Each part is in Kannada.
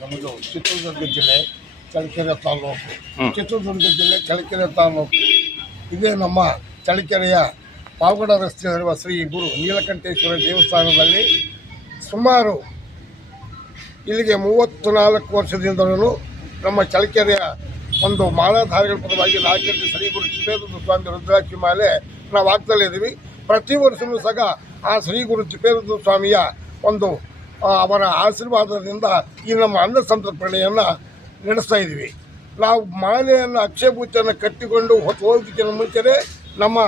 ನಮ್ಮದು ಚಿತ್ರದುರ್ಗ ಜಿಲ್ಲೆ ಚಳ್ಳಕೆರೆ ತಾಲೂಕು. ಚಿತ್ರದುರ್ಗ ಜಿಲ್ಲೆ ಚಳ್ಳಕೆರೆ ತಾಲೂಕು. ಇದೇ ನಮ್ಮ ಚಳ್ಳಕೆರೆಯ ಪಾವಗಡ ರಸ್ತೆಯಲ್ಲಿರುವ ಶ್ರೀ ಗುರು ನೀಲಕಂಠೇಶ್ವರ ದೇವಸ್ಥಾನದಲ್ಲಿ ಸುಮಾರು ಇಲ್ಲಿಗೆ 34 ವರ್ಷದಿಂದಲೂ ನಮ್ಮ ಚಳ್ಳಕೆರೆಯ ಒಂದು ಮಾಲಾಧಾರಿಗಳ ಪರವಾಗಿ ನಾಲ್ಕನೇ ಶ್ರೀ ಗುರು ತಿಪ್ಪೇರುದ್ರ ಸ್ವಾಮಿ ರುದ್ರಾಕ್ಷಿ ಮಾಲೆ ನಾವು ಆಗ್ತಲೇ ಇದ್ದೀವಿ. ಪ್ರತಿ ವರ್ಷವೂ ಸಹ ಆ ಶ್ರೀ ಗುರು ತಿಪ್ಪೇರುದ್ರ ಸ್ವಾಮಿಯ ಒಂದು ಅವರ ಆಶೀರ್ವಾದದಿಂದ ಈ ನಮ್ಮ ಅನ್ನ ಸಂತರ್ಪಣೆಯನ್ನು ನಡೆಸ್ತಾ ಇದ್ದೀವಿ. ನಾವು ಮಾಲೆಯನ್ನು ಅಕ್ಷಯಪೂಜೆಯನ್ನು ಕಟ್ಟಿಕೊಂಡು ಹೋಗೋದಕ್ಕಿಂತ ಮುಂಚೆನೇ ನಮ್ಮ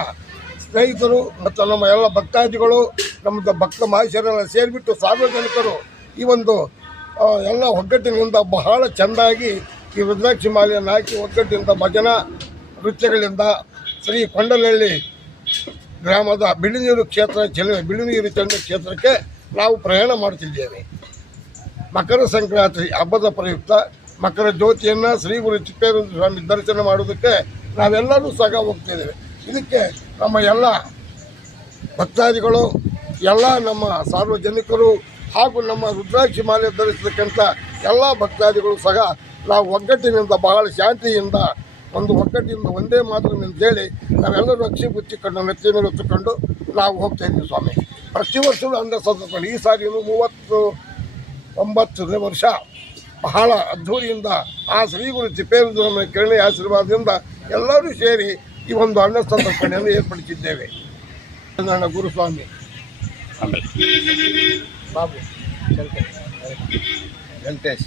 ಸ್ನೇಹಿತರು ಮತ್ತು ನಮ್ಮ ಎಲ್ಲ ಭಕ್ತಾದಿಗಳು ನಮ್ಮದು ಭಕ್ತ ಮಹಾಶಯರೆಲ್ಲ ಸೇರಿಬಿಟ್ಟು ಸಾರ್ವಜನಿಕರು ಈ ಒಂದು ಎಲ್ಲ ಒಗ್ಗಟ್ಟಿನಿಂದ ಬಹಳ ಚೆಂದಾಗಿ ಈ ರುದ್ರಾಕ್ಷಿ ಮಾಲೆಯನ್ನು ಹಾಕಿ ಒಗ್ಗಟ್ಟಿನಿಂದ ಭಜನಾ ನೃತ್ಯಗಳಿಂದ ಶ್ರೀ ಕೊಂಡಲಹಳ್ಳಿ ಗ್ರಾಮದ ಬಿಳಿನೀರು ಚಂದ್ರ ಕ್ಷೇತ್ರಕ್ಕೆ ನಾವು ಪ್ರಯಾಣ ಮಾಡ್ತಿದ್ದೇವೆ. ಮಕರ ಸಂಕ್ರಾಂತಿ ಹಬ್ಬದ ಪ್ರಯುಕ್ತ ಮಕರ ಜ್ಯೋತಿಯನ್ನು ಶ್ರೀ ಗುರು ತಿಪ್ಪೇರುದ್ರ ಸ್ವಾಮಿ ದರ್ಶನ ಮಾಡೋದಕ್ಕೆ ನಾವೆಲ್ಲರೂ ಸಹ ಹೋಗ್ತಿದ್ದೇವೆ. ಇದಕ್ಕೆ ನಮ್ಮ ಎಲ್ಲ ಭಕ್ತಾದಿಗಳು, ಎಲ್ಲ ನಮ್ಮ ಸಾರ್ವಜನಿಕರು ಹಾಗೂ ನಮ್ಮ ರುದ್ರಾಕ್ಷಿ ಮಾಲೆ ಧರಿಸತಕ್ಕಂಥ ಎಲ್ಲ ಭಕ್ತಾದಿಗಳು ಸಹ ನಾವು ಒಗ್ಗಟ್ಟಿನಿಂದ ಬಹಳ ಶಾಂತಿಯಿಂದ ಒಂದು ಒಗ್ಗಟ್ಟಿನಿಂದ ಒಂದೇ ಮಾತು ಅಂತೇಳಿ ನಾವೆಲ್ಲರೂ ಅಕ್ಷಿ ಬುಚ್ಚಿಕೊಂಡು ನೆತ್ತಿ ಮೇಲೆ ಹೊತ್ತುಕೊಂಡು ನಾವು ಹೋಗ್ತಾ ಇದ್ದೀವಿ ಸ್ವಾಮಿ. ಪ್ರತಿ ವರ್ಷವೂ ಅಂದ ಸಂದರ್ಭ ಈ ಸಾರಿ 39ನೇ ವರ್ಷ ಬಹಳ ಅದ್ಧೂರಿಯಿಂದ ಆ ಶ್ರೀ ಗುರು ತಿಪ್ಪೇರುದ್ರ ಕಿರಣಿ ಆಶೀರ್ವಾದದಿಂದ ಎಲ್ಲರೂ ಸೇರಿ ಈ ಒಂದು ಅನ್ನ ಸಂತರ್ಪಣೆಯನ್ನು ಏರ್ಪಡಿಸಿದ್ದೇವೆ. ನನ್ನ ಗುರುಸ್ವಾಮಿ ಬಾಬು ವೆಂಕಟೇಶ್,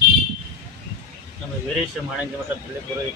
ನಮ್ಮ ವೀರೇಶ ಮಾಣಿಕ್ಯ ಮಠ ಪುರೈ